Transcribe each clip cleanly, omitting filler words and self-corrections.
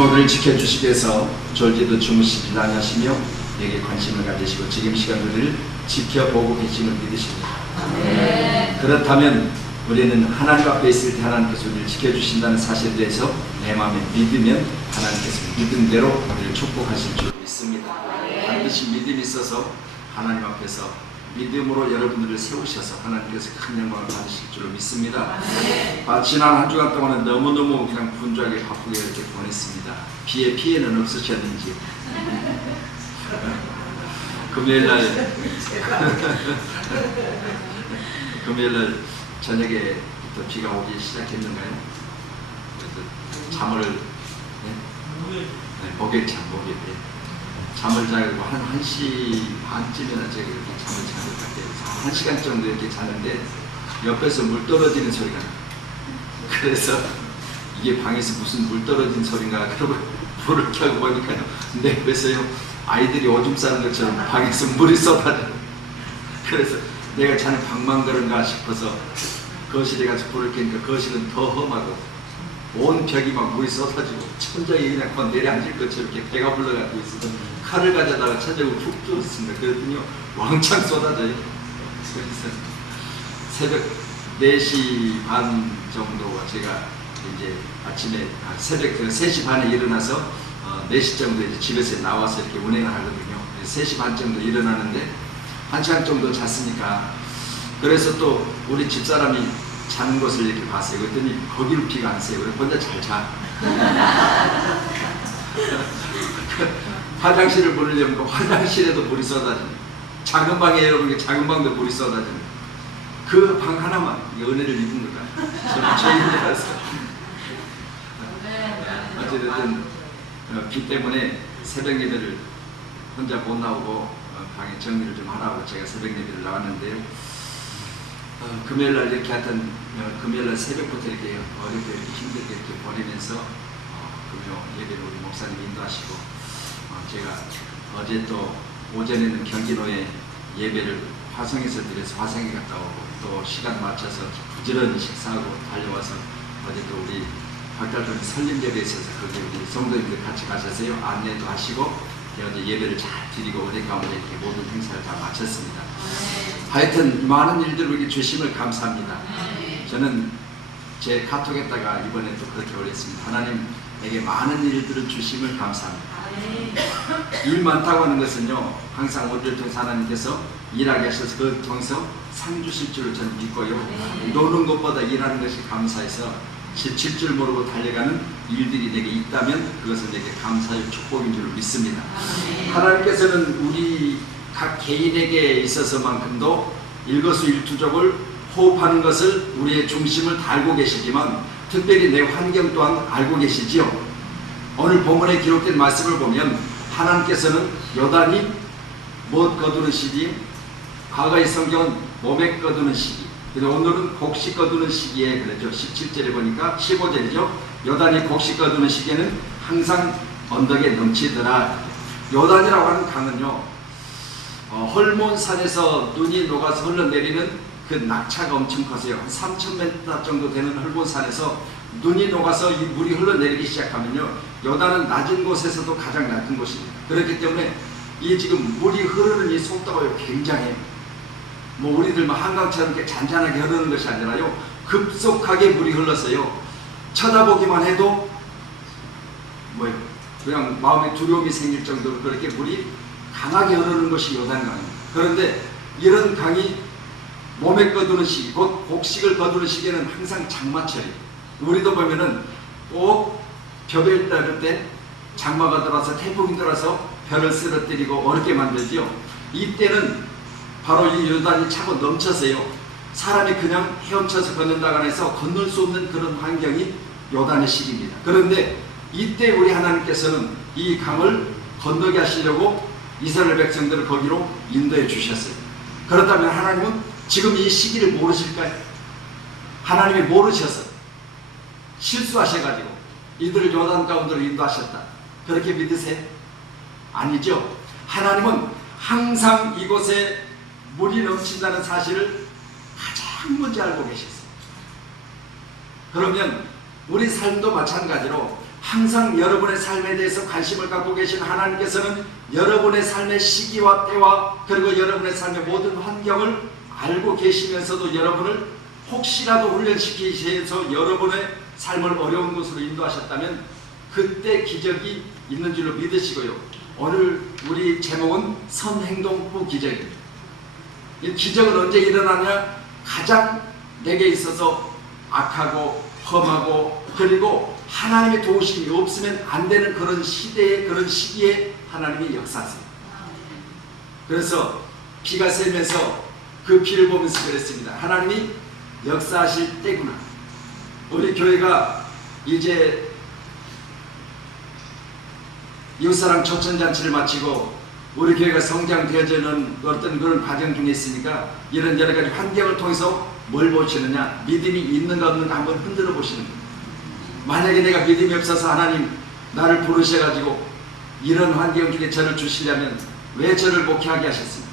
오늘 지켜주시기 위해서 졸지도 주무시지 않으시며 내게 관심을 가지시고 지금 시간들을 지켜보고 계심을 믿으십니다. 그렇다면 우리는 하나님 앞에 있을 때 하나님께서 우리를 지켜주신다는 사실에 대해서 내 마음에 믿으면 하나님께서 믿은 대로 우리를 축복하실 줄 믿습니다. 반드시 믿음이 있어서 하나님 앞에서 믿음으로 여러분들을 세우셔서 하나님께서 큰 영광을 받으실 줄로 믿습니다. 지난 한 주간 동안은 너무너무 그냥 분주하게 바쁘게 이렇게 보냈습니다. 피해는 없으셨는지. 금요일날 저녁에부터 비가 오기 시작했는가요? 그래서 잠을 목요일장 잠을 자고 한 1시 반쯤이나 제가 이렇게 잠을 자는 것 같아요. 1시간 정도 이렇게 자는데 옆에서 물 떨어지는 소리가 나요. 그래서 이게 방에서 무슨 물 떨어진 소리인가 그러고 불을 켜고 보니까요. 내 옆에서요 아이들이 오줌 싸는 것처럼 방에서 물이 쏟아져요. 그래서 내가 자는 방만 그런가 싶어서 거실에 가서 불을 켜니까 거실은 더 험하고 온 벽이 막 물이 쏟아지고 천장이 그냥 막 내려앉을 것처럼 이렇게 배가 불러가지고 있어서 칼을 가져다가 천장을 푹 뚫었습니다. 그랬더니 왕창 쏟아져요. 그래서 새벽 4시 반 정도가 제가 이제 아침에 새벽 3시 반에 일어나서 4시 정도 이제 집에서 나와서 이렇게 운행을 하거든요. 3시 반 정도 일어나는데 1시간 정도 잤으니까 그래서 또 우리 집사람이 자는 것을 이렇게 봤어요. 그랬더니 거기로 비가 안 새요. 그래서 혼자 잘 자. 화장실을 보려면 화장실에도 물이 쏟아지는 작은 방에 여러분 작은 방도 물이 쏟아지는 그 방 하나만 은혜를 입은 것 같아요. 저는 죄인이라서 어쨌든 비 때문에 새벽 예배를 혼자 못 나오고 방에 정리를 좀 하라고 제가 새벽 예배를 나왔는데요. 금요일날 이렇게 하여튼 금요일날 새벽부터 이렇게 어렵게 이렇게 힘들게 이렇게 보내면서 금요 예배를 우리 목사님 인도하시고 제가 어제 또 오전에는 경기도에 예배를 화성에서 드려서 화성에 갔다 오고 또 시간 맞춰서 부지런히 식사하고 달려와서 어제 또 우리 박달동 설립예배에 있어서 거기 우리 성도님들 같이 가셔서요 안내도 하시고 어제 예배를 잘 드리고 어제 가운데 이렇게 모든 행사를 다 마쳤습니다. 하여튼 많은 일들을 우리 주심을 감사합니다. 저는 제 카톡에다가 이번에 또 그렇게 올렸습니다. 하나님에게 많은 일들을 주심을 감사합니다. 일 많다고 하는 것은요 항상 우리를 통해서 하나님께서 일하게 하셔서 그걸 통해서 상 주실 줄을 저는 믿고요. 노는 것보다 일하는 것이 감사해서 지칠 줄 모르고 달려가는 일들이 내게 있다면 그것은 내게 감사의 축복인 줄 믿습니다. 하나님께서는 우리 각 개인에게 있어서만큼도 일거수일투족을 호흡하는 것을 우리의 중심을 다 알고 계시지만 특별히 내 환경 또한 알고 계시지요. 오늘 본문에 기록된 말씀을 보면 하나님께서는 여단이 못 거두는 시기, 과거의 성경은 몸에 거두는 시기, 오늘은 곡식 거두는 시기에 그랬죠. 17절에 보니까 15절이죠. 여단이 곡식 거두는 시기에는 항상 언덕에 넘치더라. 여단이라고 하는 강은요 헐몬산에서 눈이 녹아서 흘러내리는 그 낙차가 엄청 커서요. 한 3,000m 정도 되는 헐몬산에서 눈이 녹아서 이 물이 흘러내리기 시작하면요 여단은 낮은 곳에서도 가장 낮은 곳입니다. 그렇기 때문에 이 지금 물이 흐르는 이 속도가 굉장해요. 뭐 우리들 한강처럼 이렇게 잔잔하게 흐르는 것이 아니라요 급속하게 물이 흘러서요 쳐다보기만 해도 뭐요 그냥 마음에 두려움이 생길 정도로 그렇게 물이 강하게 흐르는 것이 요단강입니다. 그런데 이런 강이 몸에 거두는 시기, 곧 곡식을 거두는 시기에는 항상 장마철이에요. 우리도 보면은 꼭 벼가 있다 그럴 때 장마가 들어와서 태풍이 들어와서 벼를 쓰러뜨리고 어렵게 만들지요. 이때는 바로 이 요단이 차고 넘쳐서요 사람이 그냥 헤엄쳐서 걷는다거나 해서 건널 수 없는 그런 환경이 요단의 시기입니다. 그런데 이때 우리 하나님께서는 이 강을 건너게 하시려고 이스라엘 백성들을 거기로 인도해 주셨어요. 그렇다면 하나님은 지금 이 시기를 모르실까요? 하나님이 모르셔서 실수하셔가지고 이들을 요단 가운데로 인도하셨다. 그렇게 믿으세요? 아니죠. 하나님은 항상 이곳에 물이 넘친다는 사실을 가장 먼저 알고 계셨어요. 그러면 우리 삶도 마찬가지로 항상 여러분의 삶에 대해서 관심을 갖고 계신 하나님께서는 여러분의 삶의 시기와 때와 그리고 여러분의 삶의 모든 환경을 알고 계시면서도 여러분을 혹시라도 훈련시키셔서 여러분의 삶을 어려운 곳으로 인도하셨다면 그때 기적이 있는 줄로 믿으시고요. 오늘 우리 제목은 선행동 후 기적입니다. 이 기적은 언제 일어나냐? 가장 내게 있어서 악하고 험하고 그리고 하나님의 도우심이 없으면 안 되는 그런 시대에 그런 시기에 하나님이 역사하세요. 그래서 비가 새면서 그 비를 보면서 그랬습니다. 하나님이 역사하실 때구나. 우리 교회가 이제 이웃사랑 초천잔치를 마치고 우리 교회가 성장되어지는 어떤 그런 과정 중에 있으니까 이런 여러 가지 환경을 통해서 뭘 보시느냐? 믿음이 있는가 없는가 한번 흔들어 보시는 거예요. 만약에 내가 믿음이 없어서 하나님 나를 부르셔가지고 이런 환경 중에 저를 주시려면 왜 저를 목회하게 하셨습니까?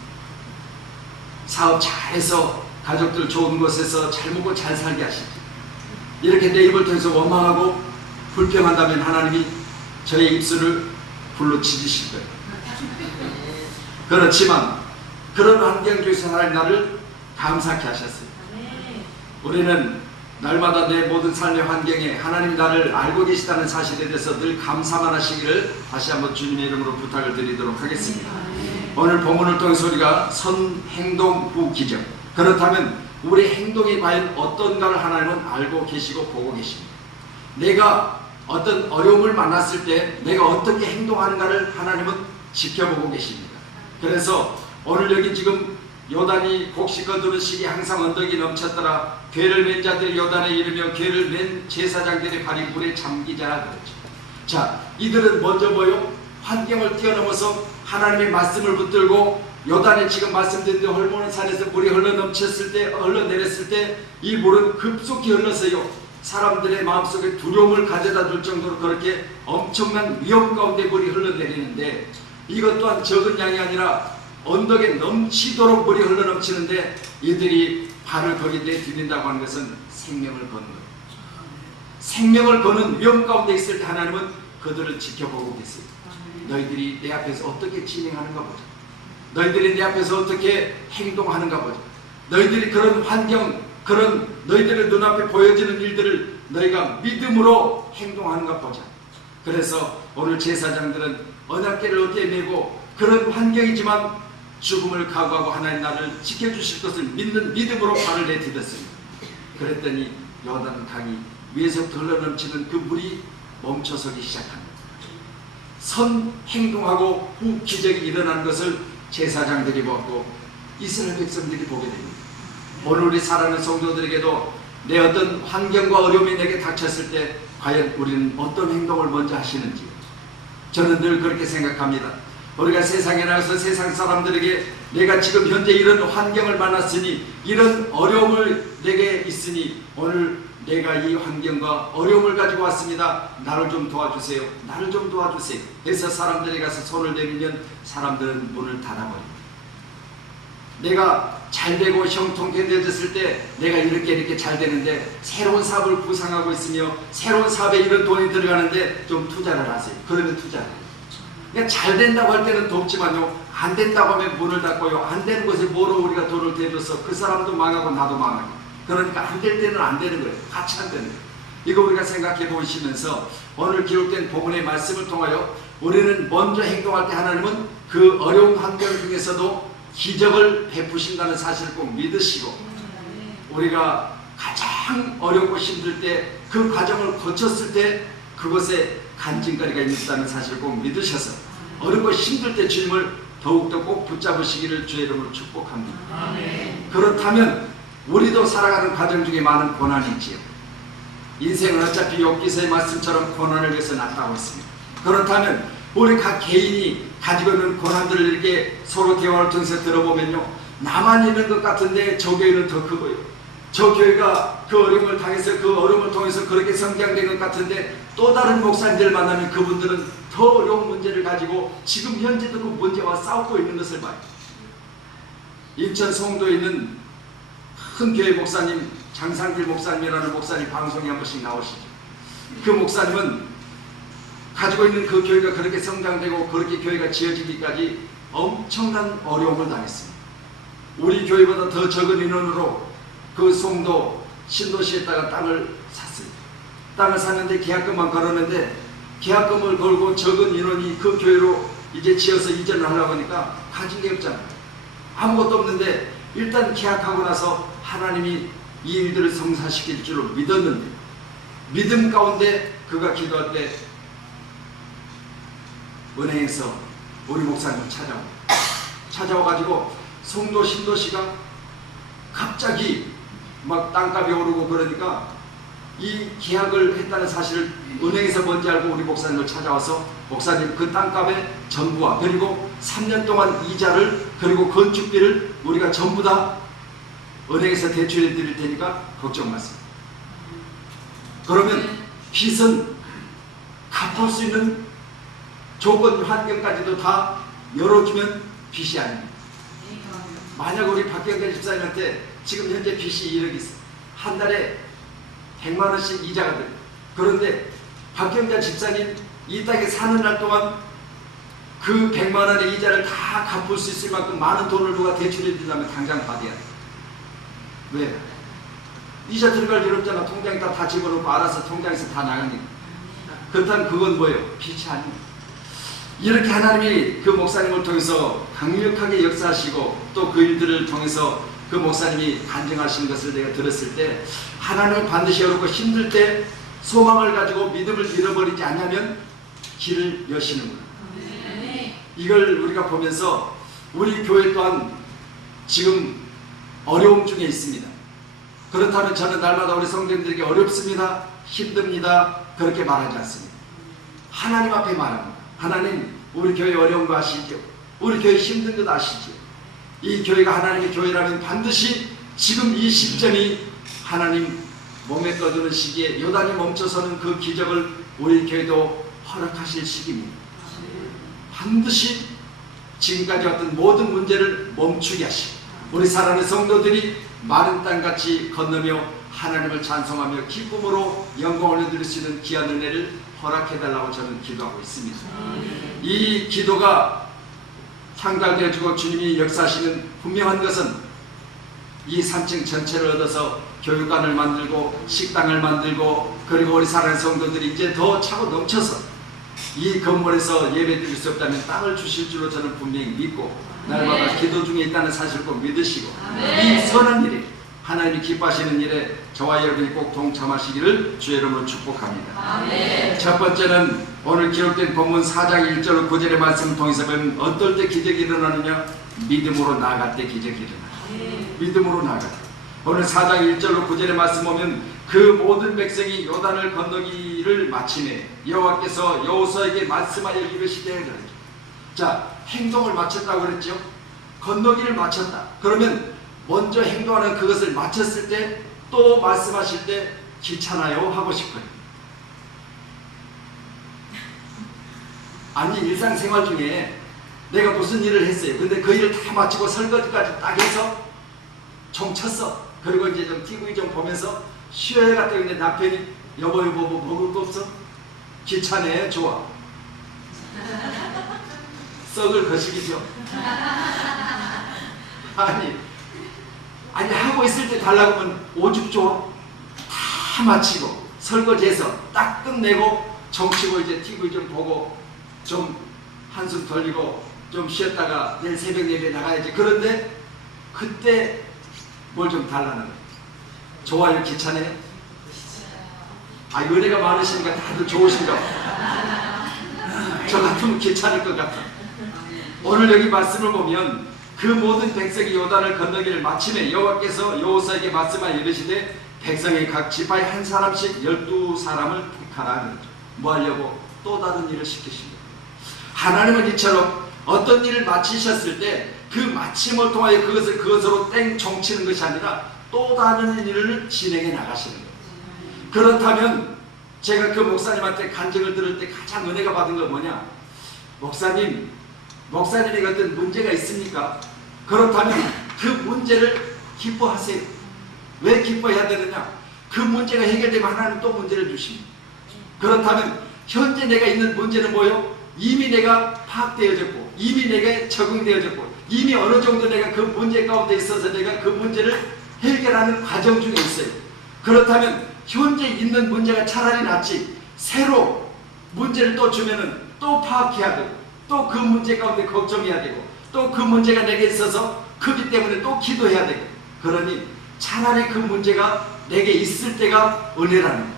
사업 잘해서 가족들 좋은 곳에서 잘 먹고 잘 살게 하시죠. 이렇게 내 입을 통해서 원망하고 불평한다면 하나님이 저의 입술을 불로 찢으실 거예요. 그렇지만 그런 환경 중에서 하나님 나를 감사케 하셨어요. 우리는 날마다 내 모든 삶의 환경에 하나님이 나를 알고 계시다는 사실에 대해서 늘 감사만 하시기를 다시 한번 주님의 이름으로 부탁을 드리도록 하겠습니다. 오늘 본문을 통해서 우리가 선행동 후 기적, 그렇다면 우리 행동이 과연 어떤가를 하나님은 알고 계시고 보고 계십니다. 내가 어떤 어려움을 만났을 때 내가 어떻게 행동하는가를 하나님은 지켜보고 계십니다. 그래서 오늘 여기 지금 요단이 곡식 거두는 시기 항상 언덕이 넘쳤더라. 괴를 맨 자들이 요단에 이르며 괴를 맨 제사장들의 발이 물에 잠기자 그랬죠. 자, 이들은 먼저 뭐요? 환경을 뛰어넘어서 하나님의 말씀을 붙들고 요단에 지금 말씀드린 대로 헐모는 산에서 물이 흘러넘쳤을 때, 흘러내렸을 때 이 물은 급속히 흘러서요 사람들의 마음속에 두려움을 가져다 줄 정도로 그렇게 엄청난 위험 가운데 물이 흘러내리는데 이것 또한 적은 양이 아니라 언덕에 넘치도록 물이 흘러넘치는데 이들이 발을 거기 내디딘다고 하는 것은 생명을 거는 거예요. 생명을 거는 위험 가운데 있을 때 하나님은 그들을 지켜보고 계세요. 너희들이 내 앞에서 어떻게 진행하는가 보자. 너희들이 내 앞에서 어떻게 행동하는가 보자. 너희들이 그런 환경, 그런 너희들의 눈앞에 보여지는 일들을 너희가 믿음으로 행동하는가 보자. 그래서 오늘 제사장들은 언약궤를 어깨에 메고 그런 환경이지만 죽음을 각오하고 하나님 나를 지켜주실 것을 믿는 믿음으로 발을 내디뎠습니다. 그랬더니 요단 강이 위에서부터 흘러넘치는 그 물이 멈춰서기 시작합니다. 선 행동하고 후 기적이 일어나는 것을 제사장들이 보고 이스라엘 백성들이 보게 됩니다. 오늘 우리 사랑하는 성도들에게도 내 어떤 환경과 어려움이 내게 닥쳤을 때 과연 우리는 어떤 행동을 먼저 하시는지 저는 늘 그렇게 생각합니다. 우리가 세상에 나가서 세상 사람들에게 내가 지금 현재 이런 환경을 만났으니 이런 어려움을 내게 있으니 오늘 내가 이 환경과 어려움을 가지고 왔습니다. 나를 좀 도와주세요. 나를 좀 도와주세요. 그래서 사람들이 가서 손을 내밀면 사람들은 문을 닫아버립니다. 내가 잘되고 형통되어졌을 때 내가 이렇게 잘 되는데 새로운 사업을 구상하고 있으며 새로운 사업에 이런 돈이 들어가는데 좀 투자를 하세요. 그러면 투자를 해요. 그러니까 잘 된다고 할 때는 돕지만요 안 된다고 하면 문을 닫고요 안 되는 것에 뭐로 우리가 돈을 대줘서 그 사람도 망하고 나도 망하고 그러니까 안 될 때는 안 되는 거예요. 같이 안 되는 거예요. 이거 우리가 생각해 보시면서 오늘 기록된 본문의 말씀을 통하여 우리는 먼저 행동할 때 하나님은 그 어려운 환경 중에서도 기적을 베푸신다는 사실을 꼭 믿으시고 우리가 가장 어렵고 힘들 때 그 과정을 거쳤을 때 그것에 간증거리가 있다는 사실을 꼭 믿으셔서 어렵고 힘들 때 주님을 더욱더 꼭 붙잡으시기를 주의 이름으로 축복합니다. 아멘. 그렇다면 우리도 살아가는 과정 중에 많은 고난이 있지요. 인생은 어차피 욥기서의 말씀처럼 고난을 위해서 났다고 했습니다. 그렇다면 우리 각 개인이 가지고 있는 고난들을 이렇게 서로 대화를 통해서 들어보면요 나만 있는 것 같은데 저 교회는 더 크고요 저 교회가 그 어려움을 당해서 그 어려움을 통해서 그렇게 성장된 것 같은데 또 다른 목사님들 만나면 그분들은 더 어려운 문제를 가지고 지금 현재도 그 문제와 싸우고 있는 것을 봐요. 인천 송도에 있는 큰 교회 목사님 장상길 목사님이라는 목사님 방송에 한 번씩 나오시죠. 그 목사님은 가지고 있는 그 교회가 그렇게 성장되고 그렇게 교회가 지어지기까지 엄청난 어려움을 당했습니다. 우리 교회보다 더 적은 인원으로 그 송도 신도시에다가 땅을 샀어요. 땅을 샀는데 계약금만 걸었는데 계약금을 걸고 적은 인원이 그 교회로 이제 지어서 이전을 하려고 하니까 가진 게 없잖아요. 아무것도 없는데 일단 계약하고 나서 하나님이 이 일들을 성사시킬 줄로 믿었는데 믿음 가운데 그가 기도할 때 은행에서 우리 목사님을 찾아와가지고 송도 신도시가 갑자기 막 땅값이 오르고 그러니까 이 계약을 했다는 사실을 은행에서 뭔지 알고 우리 목사님을 찾아와서 목사님 그 땅값의 전부와 그리고 3년 동안 이자를 그리고 건축비를 우리가 전부 다 은행에서 대출해 드릴 테니까 걱정 마세요. 그러면 빚은 갚을 수 있는 조건 환경까지도 다 열어주면 빚이 아닙니다. 만약 우리 박경대 집사님한테 지금 현재 빚이 1억 있어. 한 달에 100만 원씩 이자가 돼요. 그런데 박경자 집사님 이 땅에 사는 날 동안 그 100만 원의 이자를 다 갚을 수 있을 만큼 많은 돈을 누가 대출해 준다면 당장 받아야 돼. 왜? 이자 들어갈 일 없잖아. 통장에 다 집어넣고 알아서 통장에서 다 나가니까. 그렇다면 그건 뭐예요? 빚이 아닙니다. 이렇게 하나님이 그 목사님을 통해서 강력하게 역사하시고 또 그 일들을 통해서 그 목사님이 간증하신 것을 내가 들었을 때 하나님은 반드시 어렵고 힘들 때 소망을 가지고 믿음을 잃어버리지 않으면 길을 여시는구나. 이걸 우리가 보면서 우리 교회 또한 지금 어려움 중에 있습니다. 그렇다면 저는 날마다 우리 성도님들에게 어렵습니다, 힘듭니다 그렇게 말하지 않습니다. 하나님 앞에 말합니다. 하나님 우리 교회 어려운 거 아시죠? 우리 교회 힘든 것 아시죠? 이 교회가 하나님의 교회라면 반드시 지금 이 시점이 하나님 몸에 떠드는 시기에 요단이 멈춰서는 그 기적을 우리 교회도 허락하실 시기입니다. 반드시 지금까지 어떤 모든 문제를 멈추게 하시고 우리 사랑하는 성도들이 마른 땅같이 건너며 하나님을 찬송하며 기쁨으로 영광을 누릴 수 있는 귀한 은혜를 허락해달라고 저는 기도하고 있습니다. 이 기도가 상달되어지고 주님이 역사하시는 분명한 것은 이 3층 전체를 얻어서 교육관을 만들고 식당을 만들고 그리고 우리 사랑하는 성도들이 이제 더 차고 넘쳐서 이 건물에서 예배 드릴 수 없다면 땅을 주실 줄로 저는 분명히 믿고 날마다 기도 중에 있다는 사실을 꼭 믿으시고 이 선한 일에 하나님이 기뻐하시는 일에 저와 여러분이 꼭 동참하시기를 주의 이름으로 축복합니다. 아멘. 첫 번째는 오늘 기록된 본문 4장 1절 9절의 말씀을 통해서 보면 어떨 때 기적이 일어나느냐? 믿음으로 나아갈 때 기적이 일어나요. 믿음으로 나아갈 때. 오늘 4장 1절로 9절의 말씀 보면 그 모든 백성이 요단을 건너기를 마치매 여호와께서 여호수아에게 말씀하여 이르시되 그랬죠. 자, 행동을 마쳤다고 그랬죠. 건너기를 마쳤다. 그러면 먼저 행동하는 그것을 마쳤을 때 또 말씀하실 때 귀찮아요 하고 싶어요. 아니 일상생활 중에 내가 무슨 일을 했어요. 근데 그 일을 다 마치고 설거지까지 딱 해서 종 쳤어. 그리고 이제 좀 TV 좀 보면서 쉬어야 갔다 근데 남편이 여보 뭐 먹을 거 없어? 귀찮네. 좋아. 썩을 거시기죠. 아니 하고 있을 때 달라고 하면 오죽 좋아? 다 마치고 설거지해서 딱 끝내고 정치고 이제 TV 좀 보고 좀 한숨 돌리고 좀 쉬었다가 내일 새벽 예배 나가야지. 그런데 그때 뭘 좀 달라는 거예요. 좋아요? 귀찮아요? 은혜가 많으시니까 다들 좋으신가 봐. 저 같으면 귀찮을 것 같아. 오늘 여기 말씀을 보면 그 모든 백성이 요단을 건너기를 마침에 여호와께서 여호수아에게 말씀하여 이르시되 백성의 각 지파에 한 사람씩 12사람을 택하라 그러죠. 뭐 하려고? 또 다른 일을 시키십니다. 하나님은 이처럼 어떤 일을 마치셨을 때 그 마침을 통하여 그것으로 땡 종치는 것이 아니라 또 다른 일을 진행해 나가시는 거예요. 그렇다면 제가 그 목사님한테 간증을 들을 때 가장 은혜가 받은 건 뭐냐? 목사님이 어떤 문제가 있습니까? 그렇다면 그 문제를 기뻐하세요. 왜 기뻐해야 되느냐? 그 문제가 해결되면 하나님 또 문제를 주십니다. 그렇다면 현재 내가 있는 문제는 뭐요? 이미 내가 파악되어졌고, 이미 내가 적응되어졌고, 이미 어느 정도 내가 그 문제 가운데 있어서 내가 그 문제를 해결하는 과정 중에 있어요. 그렇다면 현재 있는 문제가 차라리 낫지, 새로 문제를 또 주면은 또 파악해야 되고, 또 그 문제 가운데 걱정해야 되고, 또 그 문제가 내게 있어서 크기 때문에 또 기도해야 되고, 그러니 차라리 그 문제가 내게 있을 때가 은혜라는 거예요.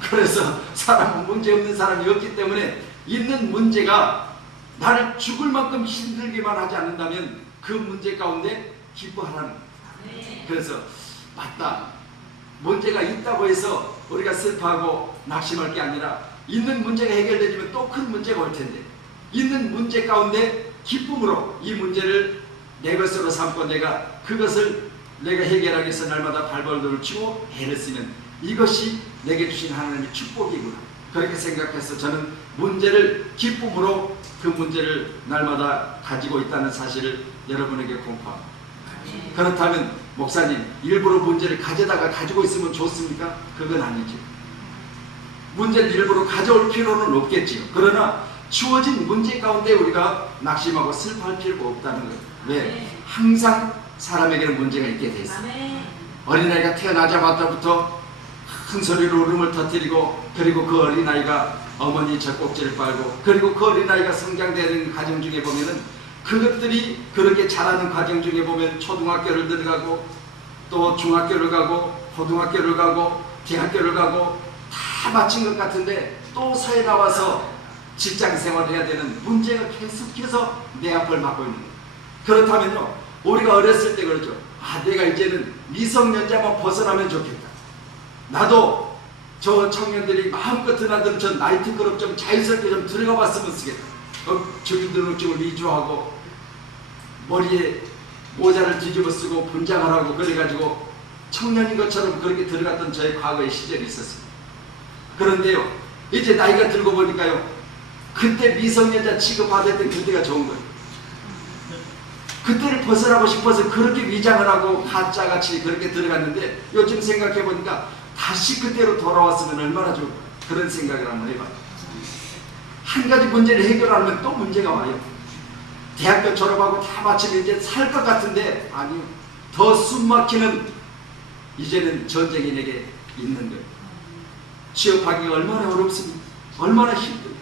그래서 사람은 문제 없는 사람이 없기 때문에 있는 문제가 나를 죽을 만큼 힘들게만 하지 않는다면 그 문제 가운데 기뻐하라는 거예요. 그래서 맞다, 문제가 있다고 해서 우리가 슬퍼하고 낙심할 게 아니라 있는 문제가 해결되지만 또 큰 문제가 올 텐데, 있는 문제 가운데 기쁨으로 이 문제를 내 것으로 삼고 그것을 내가 해결하기 위해서 날마다 발버둥을 치고 애를 쓰면 이것이 내게 주신 하나님의 축복이구나, 그렇게 생각해서 저는 문제를 기쁨으로 그 문제를 날마다 가지고 있다는 사실을 여러분에게 공포합니다. 그렇다면 목사님, 일부러 문제를 가지고 있으면 좋습니까? 그건 아니죠. 문제를 일부러 가져올 필요는 없겠지요. 그러나 주어진 문제 가운데 우리가 낙심하고 슬퍼할 필요가 없다는 거예요. 왜? 항상 사람에게는 문제가 있게 돼 있어요. 어린아이가 태어나자마자부터 큰 소리로 울음을 터뜨리고, 그리고 그 어린아이가 어머니 젖꼭지를 빨고, 그리고 그 어린아이가 성장되는 과정 중에 보면은 그것들이 그렇게 자라는 과정 중에 보면 초등학교를 들어가고, 또 중학교를 가고, 고등학교를 가고, 대학교를 가고 다 마친 것 같은데 또 사회 나와서 직장 생활을 해야 되는 문제가 계속해서 내 앞을 막고 있는 거예요. 그렇다면요, 우리가 어렸을 때 그러죠. 내가 이제는 미성년자만 벗어나면 좋겠다. 나도 저 청년들이 마음껏 드나드는 저 나이트클럽 좀 자유스럽게 좀 들어가 봤으면 쓰겠다. 주민등록증을 위조하고 머리에 모자를 뒤집어 쓰고 분장을 하고 그래가지고 청년인 것처럼 그렇게 들어갔던 저의 과거의 시절이 있었습니다. 그런데요, 이제 나이가 들고 보니까요, 그때 미성년자 취급받았던 그때가 좋은 거예요. 그때를 벗어나고 싶어서 그렇게 위장을 하고 가짜같이 그렇게 들어갔는데 요즘 생각해 보니까 다시 그때로 돌아왔으면 얼마나 좋을까, 그런 생각을 한번 해봐요. 한 가지 문제를 해결하면 또 문제가 와요. 대학교 졸업하고 다 마치면 이제 살 것 같은데 아니요, 더 숨막히는 이제는 전쟁이 내게 있는 거예요. 취업하기가 얼마나 어렵습니까? 얼마나 힘들어요.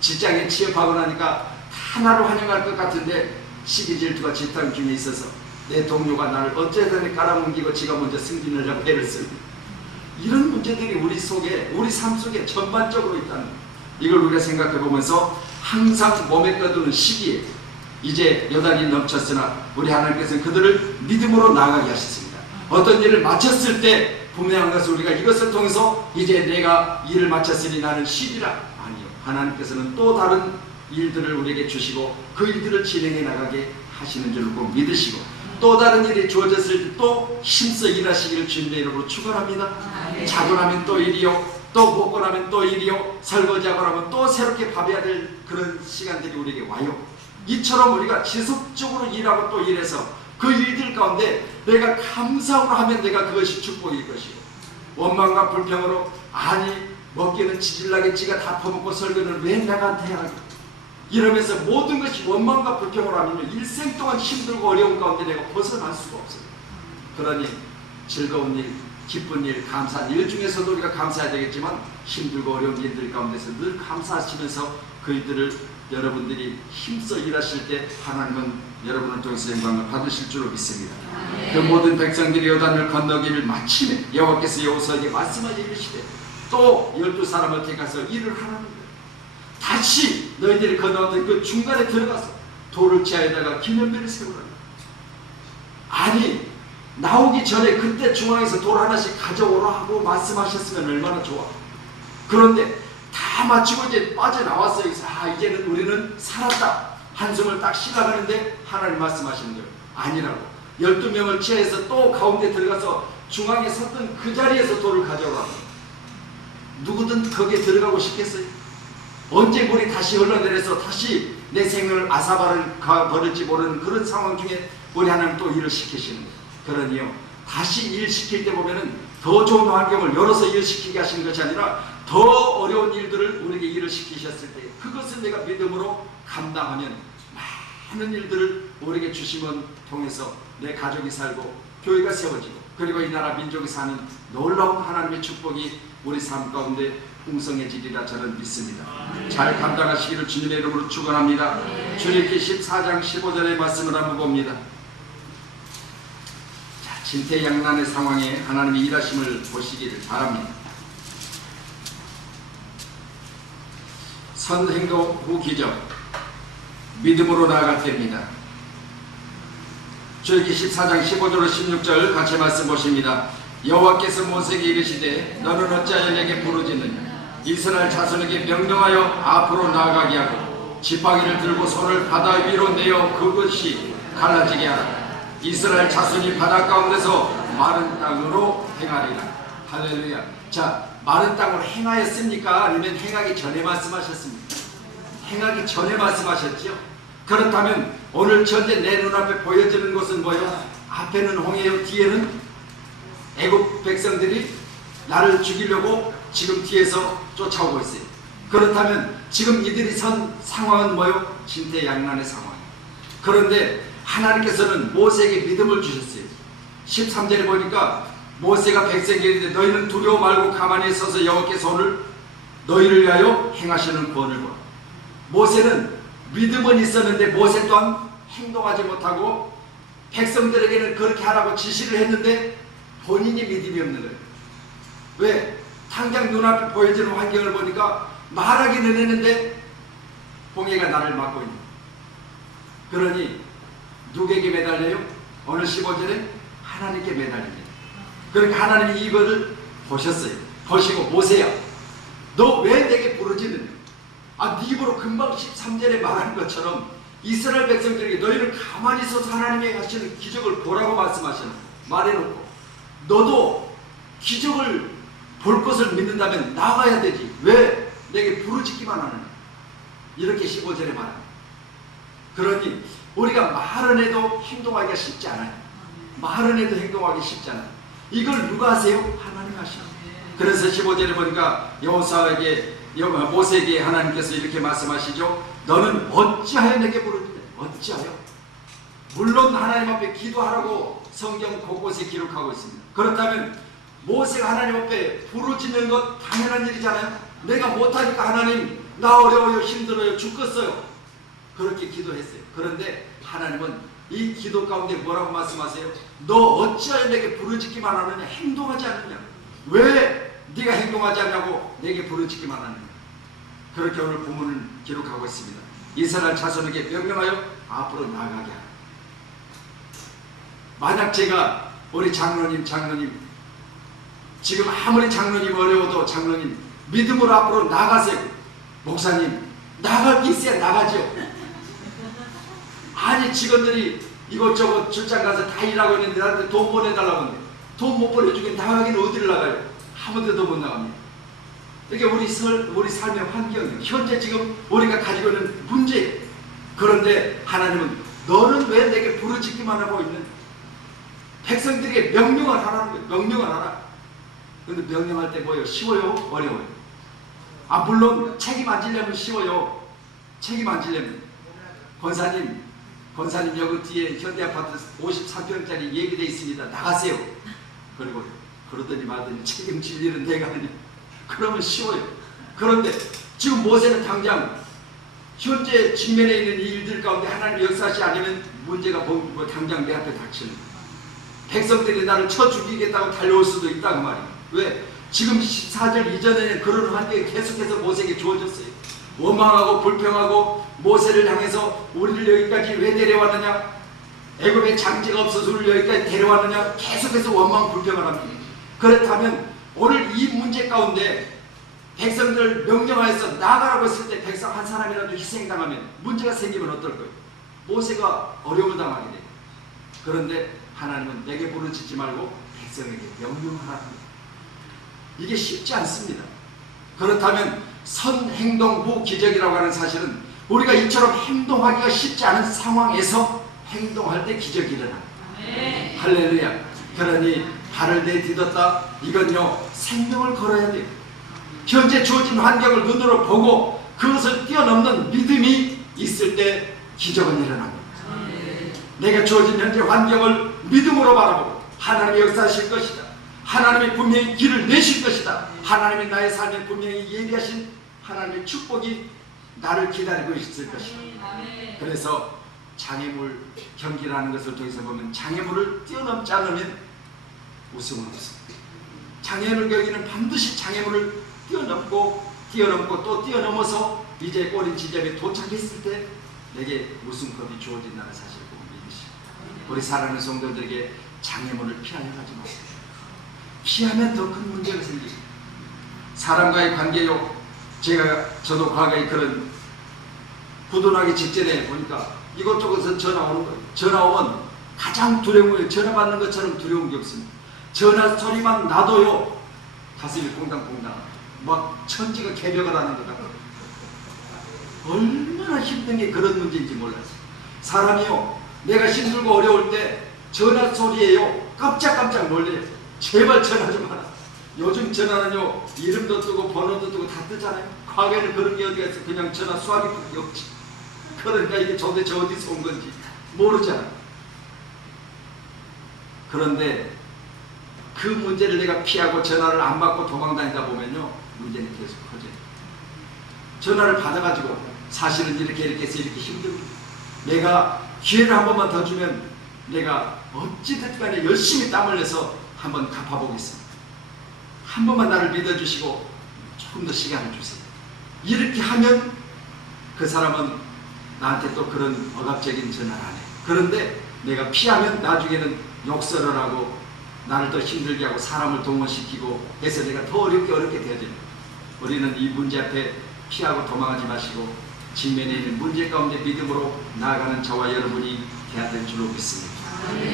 직장에 취업하고 나니까 다 나를 환영할 것 같은데 시기 질투가 집단 중에 있어서 내 동료가 나를 어쩌다니 깔아뭉개고 지가 먼저 승진을 하고 애를 쓰고, 이런 문제들이 우리 속에, 우리 삶 속에 전반적으로 있다는 거예요. 이걸 우리가 생각해 보면서 항상 몸에 꺼두는 시기에 이제 여단이 넘쳤으나 우리 하나님께서는 그들을 믿음으로 나아가게 하셨습니다. 어떤 일을 마쳤을 때 분명한 것은 우리가 이것을 통해서 이제 내가 일을 마쳤으니 나는 쉬리라, 아니요, 하나님께서는 또 다른 일들을 우리에게 주시고 그 일들을 진행해 나가게 하시는 줄을 꼭 믿으시고, 또 다른 일이 주어졌을 때 또 힘써 일하시기를 주님의 이름으로 축원합니다. 자고 나면 또 일이요, 또 먹고 나면 또 일이요, 설거지하고 나면 또 새롭게 밥해야 될 그런 시간들이 우리에게 와요. 이처럼 우리가 지속적으로 일하고 또 일해서 그 일들 가운데 내가 감사로 하면 내가 그것이 축복일 것이요, 원망과 불평으로 먹기는 지질나겠지가 다 퍼먹고 설거지는 왜 나한테 해야 하겠다 이러면서 모든 것이 원망과 불평으로 하면 일생 동안 힘들고 어려운 가운데 내가 벗어날 수가 없어요. 그러니 즐거운 일, 기쁜 일, 감사한 일 중에서도 우리가 감사해야 되겠지만 힘들고 어려운 일들 가운데서 늘 감사하시면서 그 일들을 여러분들이 힘써 일하실 때 하나님은 여러분을 통해서 영광을 받으실 줄로 믿습니다. 그 모든 백성들이 요단을 건너기를 마치매 여호와께서 여호수아에게 말씀하여 이르시되 또 12사람을 택하서 일을 하라는 거예요. 다시 너희들이 건너왔던 그 중간에 들어가서 돌을 치하에다가 기념비를 세우라는 거예요. 아니, 나오기 전에 그때 중앙에서 돌 하나씩 가져오라 하고 말씀하셨으면 얼마나 좋아. 그런데 다 마치고 이제 빠져나왔어요. 이제는 우리는 살았다, 한숨을 딱 쉬어가는데 하나님 말씀하시는 거예요. 아니라고. 12명을 취해서 또 가운데 들어가서 중앙에 섰던 그 자리에서 돌을 가져오라고. 누구든 거기에 들어가고 싶겠어요? 언제 물이 다시 흘러내려서 다시 내 생명을 아사바를 버릴지 모르는 그런 상황 중에 우리 하나님 또 일을 시키시는 거예요. 그러니요, 다시 일 시킬 때 보면은 더 좋은 환경을 열어서 일 시키게 하시는 것이 아니라 더 어려운 일들을 우리에게 일을 시키셨을 때 그것을 내가 믿음으로 감당하면 많은 일들을 우리에게 주심을 통해서 내 가족이 살고 교회가 세워지고 그리고 이 나라 민족이 사는 놀라운 하나님의 축복이 우리 삶 가운데 풍성해지리라 저는 믿습니다. 잘 감당하시기를 주님의 이름으로 축원합니다. 출애굽기 14장 15절의 말씀을 한번 봅니다. 자, 진퇴양난의 상황에 하나님의 일하심을 보시기를 바랍니다. 선행동 후 기적 믿음으로 나아갈 때입니다. 출애굽기 14장 15절로 16절 같이 말씀 보십니다. 여호와께서 모세에게 이르시되 너는 어찌하여 내게 부르짖느냐 이스라엘 자손에게 명령하여 앞으로 나아가게 하고 지팡이를 들고 손을 바다 위로 내어 그것이 갈라지게 하라. 이스라엘 자손이 바다 가운데서 마른 땅으로 행하리라. 할렐루야. 자, 마른 땅으로 행하였습니까? 아니면 행하기 전에 말씀하셨습니까? 행하기 전에 말씀하셨죠. 그렇다면 오늘 현재 내 눈앞에 보여지는 것은 뭐예요? 앞에는 홍해요, 뒤에는 애국 백성들이 나를 죽이려고 지금 뒤에서 쫓아오고 있어요. 그렇다면 지금 이들이 선 상황은 뭐예요? 진퇴양난의 상황이에요. 그런데 하나님께서는 모세에게 믿음을 주셨어요. 13절에 보니까 모세가 백성에게 이르되 너희는 두려워 말고 가만히 서서 여호와께서 오늘 너희를 위하여 행하시는 구원을 보라. 모세는 믿음은 있었는데 모세 또한 행동하지 못하고 백성들에게는 그렇게 하라고 지시를 했는데 본인이 믿음이 없는 거예요. 왜? 당장 눈앞에 보여지는 환경을 보니까 말하기는 했는데 홍해가 나를 막고 있는 거예요. 그러니 누구에게 매달려요? 오늘 15절에 하나님께 매달립니다. 그러니까 하나님이 이거를 보셨어요. 보시고 모세야 너 왜 내게 부르짖느냐. 네 입으로 금방 13절에 말한 것처럼 이스라엘 백성들에게 너희는 가만히 서서 하나님이 하시는 기적을 보라고 말해놓고 너도 기적을 볼 것을 믿는다면 나가야 되지. 왜 내게 부르짖기만 하느냐. 이렇게 15절에 말합니다. 그러니 우리가 말은 해도 행동하기가 쉽지 않아요. 말은 해도 행동하기 쉽지 않아요. 이걸 누가 하세요? 하나님 하시죠. 그래서 15절에 보니까 모세에게 하나님께서 이렇게 말씀하시죠. 너는 어찌하여 내게 부르짖느냐. 어찌하여? 물론 하나님 앞에 기도하라고 성경 곳곳에 기록하고 있습니다. 그렇다면 모세가 하나님 앞에 부르짖는 것 당연한 일이잖아요. 내가 못하니까 하나님 나 어려워요, 힘들어요, 죽겠어요. 그렇게 기도했어요. 그런데 하나님은 이 기도 가운데 뭐라고 말씀하세요? 너 어찌하여 내게 부르짖기만 하느냐. 행동하지 않느냐. 왜 네가 행동하지 않냐고 내게 부르짖기만 하느냐. 그렇게 오늘 본문을 기록하고 있습니다. 이스라엘 자손에게 명령하여 앞으로 나가게 하라. 만약 제가 우리 장로님 지금 아무리 장로님 어려워도 장로님 믿음으로 앞으로 나가세요. 목사님 나갈 게 있어야 나가죠. 아니 직원들이 이것저것 출장 가서 다 일하고 있는데 나한테 돈 보내달라고 하는데 돈 못 보내주긴 나가긴 어디를 나가요? 아무 데도 못 나갑니다. 이게 우리 삶의 환경이에요. 현재 지금 우리가 가지고 있는 문제예요. 그런데 하나님은 너는 왜 내게 부르짖기만 하고 있는 백성들에게 명령을 하라는 거예요. 명령을 하라. 그런데 명령할 때 뭐예요? 쉬워요? 어려워요? 물론 책임 안 지려면 쉬워요. 책임 안 지려면. 권사님 여기 뒤에 현대아파트 53평짜리 얘기되어 있습니다. 나가세요. 그리고 그러더니 말더니 책임질 일은 내가 하냐. 그러면 쉬워요. 그런데 지금 모세는 당장 현재 직면에 있는 일들 가운데 하나님의 역사하지 않으면 문제가 뭐 당장 내 앞에 닥치는 거예요. 백성들이 나를 쳐 죽이겠다고 달려올 수도 있다고 말이에요. 왜? 지금 14절 이전에는 그런 환경이 계속해서 모세에게 주어졌어요. 원망하고 불평하고 모세를 향해서 우리를 여기까지 왜 데려왔느냐. 애굽에 장지가 없어서 우리를 여기까지 데려왔느냐. 계속해서 원망 불평을 합니다. 그렇다면 오늘 이 문제 가운데 백성들을 명령하여서 나가라고 했을 때 백성 한 사람이라도 희생당하면 문제가 생기면 어떨 거예요? 모세가 어려움을 당하게 돼요. 그런데 하나님은 내게 부르짖지 말고 백성에게 명령하라. 이게 쉽지 않습니다. 그렇다면 선행동 후 기적이라고 하는 사실은 우리가 이처럼 행동하기가 쉽지 않은 상황에서 행동할 때 기적이 일어납니다. 네. 할렐루야. 그러니 발을 내딛었다. 이건요 생명을 걸어야 돼요. 현재 주어진 환경을 눈으로 보고 그것을 뛰어넘는 믿음이 있을 때 기적은 일어납니다. 내가 주어진 현재 환경을 믿음으로 바라보고 하나님이 역사하실 것이다. 하나님이 분명히 길을 내실 것이다. 하나님이 나의 삶에 분명히 예비하신 하나님의 축복이 나를 기다리고 있을 것이다. 그래서 장애물 경기라는 것을 통해서 보면 장애물을 뛰어넘지 않으면 우승은 없습니다. 장애물 경기는 반드시 장애물을 뛰어넘고 또 뛰어넘어서 이제 꼬린 지점에 도착했을 때 내게 우승컵이 주어진다는 사실을 보고 믿으시오. 우리 사랑하는 성도들에게 장애물을 피하려 하지 마세요. 피하면 더 큰 문제가 생깁니다. 사람과의 관계요. 저도 과거에 그런 부도나기 직전에 보니까 이것저것에서 전화 오는 거예요. 전화 오면 가장 두려운 거예요. 전화 받는 것처럼 두려운 게 없습니다. 전화 소리만 나도요 가슴이 꽁당꽁당 막 천지가 개벽을 하는 것 같아요. 얼마나 힘든 게 그런 문제인지 몰랐어요. 사람이요 내가 힘들고 어려울 때 전화 소리에요 깜짝깜짝 놀래요. 제발 전화 좀 하라. 요즘 전화는요 이름도 뜨고 번호도 뜨고 다 뜨잖아요. 과거에는 그런 게 어디가 있어. 그냥 전화 수화기밖에 없지. 그러니까 이게 도대체 어디서 온 건지 모르잖아. 그런데 그 문제를 내가 피하고 전화를 안 받고 도망다니다 보면요 문제는 계속 커져요. 전화를 받아가지고 사실은 이렇게 해서 이렇게 힘듭니다. 내가 기회를 한 번만 더 주면 내가 어찌됐든 간에 열심히 땀 흘려서 한번 갚아보겠습니다. 한 번만 나를 믿어주시고 조금 더 시간을 주세요. 이렇게 하면 그 사람은 나한테 또 그런 억압적인 전화를 안 해요. 그런데 내가 피하면 나중에는 욕설을 하고 나를 더 힘들게 하고 사람을 동원시키고 해서 내가 더 어렵게 되어집니다. 우리는 이 문제 앞에 피하고 도망하지 마시고 직면에 있는 문제 가운데 믿음으로 나아가는 저와 여러분이 되어야 될 줄로 믿습니다.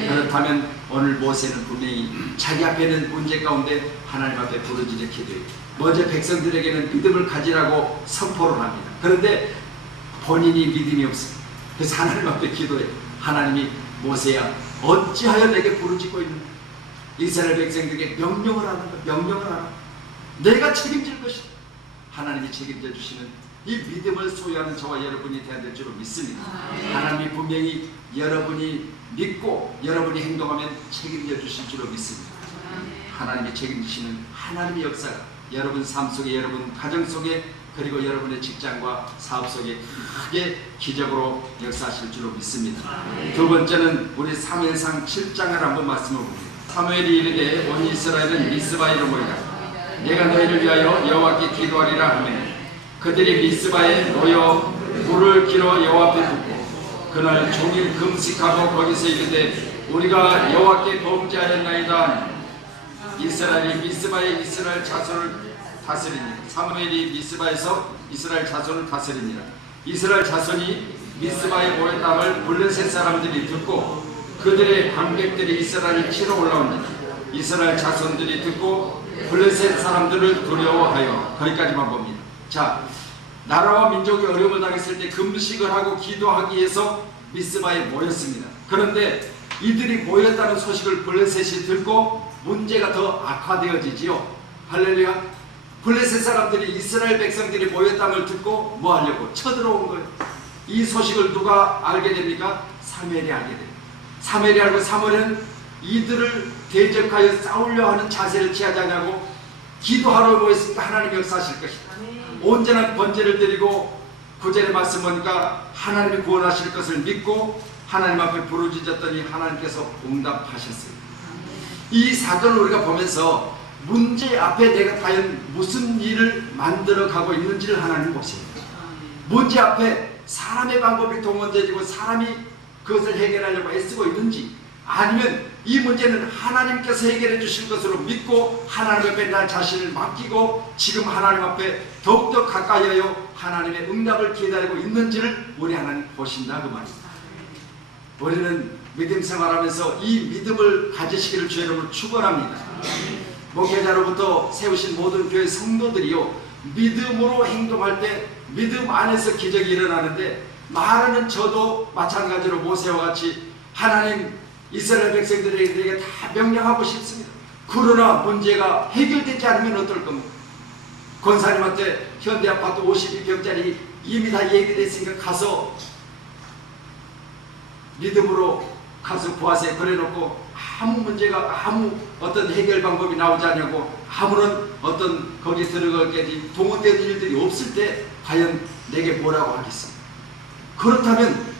그렇다면 오늘 모세는 분명히 자기 앞에 있는 문제 가운데 하나님 앞에 부르짖어 기도해요. 먼저 백성들에게는 믿음을 가지라고 선포를 합니다. 그런데 본인이 믿음이 없습니다. 그래서 하나님 앞에 기도해요. 하나님이 모세야 어찌하여 내게 부르짖고 있는가. 이스라엘 백성들에게 명령을 하는 거예요. 명령을 하라. 내가 책임질 것이다. 하나님이 책임져 주시는 이 믿음을 소유하는 저와 여러분이 되어야 될 줄로 믿습니다. 하나님이 분명히 여러분이 믿고 여러분이 행동하면 책임져 주실 줄로 믿습니다. 하나님이 책임지시는 하나님의 역사가 여러분 삶 속에 여러분 가정 속에 그리고 여러분의 직장과 사업 속에 크게 기적으로 역사하실 줄로 믿습니다. 두 번째는 우리 사무엘상 7장을 한번 말씀해 봅니다. 사무엘이 이르되 온 이스라엘은 미스바에로 모이라. 내가 너희를 위하여 여호와께 기도하리라 하매 그들이 미스바에 모여 불을 길어 여호와 앞에 붓고 그날 종일 금식하고 거기서 이르되 우리가 여호와께 범죄하였나이다. 이스라엘이 미스바에 이스라엘 자손을 다스리니라. 사무엘이 미스바에서 이스라엘 자손을 다스리니라. 이스라엘 자손이 미스바에 모였다함을 블레셋 사람들이 듣고 그들의 방백들이 이스라엘을 치러 올라옵니다. 이스라엘 자손들이 듣고 블레셋 사람들을 두려워하여 거기까지만 봅니다. 자, 나라와 민족이 어려움을 당했을 때 금식을 하고 기도하기 위해서 미스바에 모였습니다. 그런데 이들이 모였다는 소식을 블레셋이 듣고 문제가 더 악화되어지지요. 할렐루야. 블레셋 사람들이 이스라엘 백성들이 모였다는 걸 듣고 뭐 하려고 쳐들어온 거예요. 이 소식을 누가 알게 됩니까? 사무엘이 알게 됩니다. 사무엘이 알고 사무엘은 이들을 대적하여 싸우려 하는 자세를 취하지 않냐고 기도하러 모였으니까 하나님이 역사하실 것이다. 온전한 번제를 드리고 구절의 말씀 보니까 하나님이 구원하실 것을 믿고 하나님 앞에 부르짖었더니 하나님께서 응답하셨어요. 이 사건을 우리가 보면서 문제 앞에 내가 과연 무슨 일을 만들어 가고 있는지를 하나님 보세요. 문제 앞에 사람의 방법이 동원되고 사람이 그것을 해결하려고 애쓰고 있는지 아니면 이 문제는 하나님께서 해결해 주실 것으로 믿고 하나님 앞에 나 자신을 맡기고 지금 하나님 앞에 더욱더 가까이하여 하나님의 응답을 기다리고 있는지를 우리 하나님 보신다 그 말입니다. 우리는 믿음 생활하면서 이 믿음을 가지시기를 주의 이름으로 축원합니다. 목회자로부터 세우신 모든 교회 성도들이요 믿음으로 행동할 때 믿음 안에서 기적이 일어나는데 말하는 저도 마찬가지로 모세와 같이 하나님 이스라엘 백성들에게 다 명령하고 싶습니다. 그러나 문제가 해결되지 않으면 어떨 겁니까? 권사님한테 현대아파트 52평짜리 이미 다 얘기됐으니까 가서 믿음으로 가서 부하세 그래놓고 아무 문제가 아무 어떤 해결 방법이 나오지 않냐고 아무런 어떤 거기 들어가기 동원되는 일들이 없을 때 과연 내게 뭐라고 하겠습니까? 그렇다면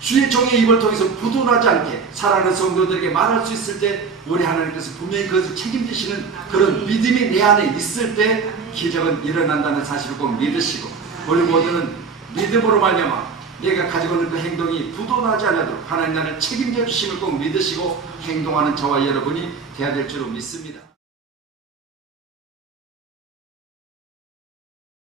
주의 종의 입을 통해서 부도나지 않게 사랑하는 성도들에게 말할 수 있을 때 우리 하나님께서 분명히 그것을 책임지시는 그런 믿음이 내 안에 있을 때 기적은 일어난다는 사실을 꼭 믿으시고 우리 모두는 믿음으로 말미암아 내가 가지고 있는 그 행동이 부도나지 않아도 하나님 나를 책임져 주심을 꼭 믿으시고 행동하는 저와 여러분이 되어야 될 줄로 믿습니다.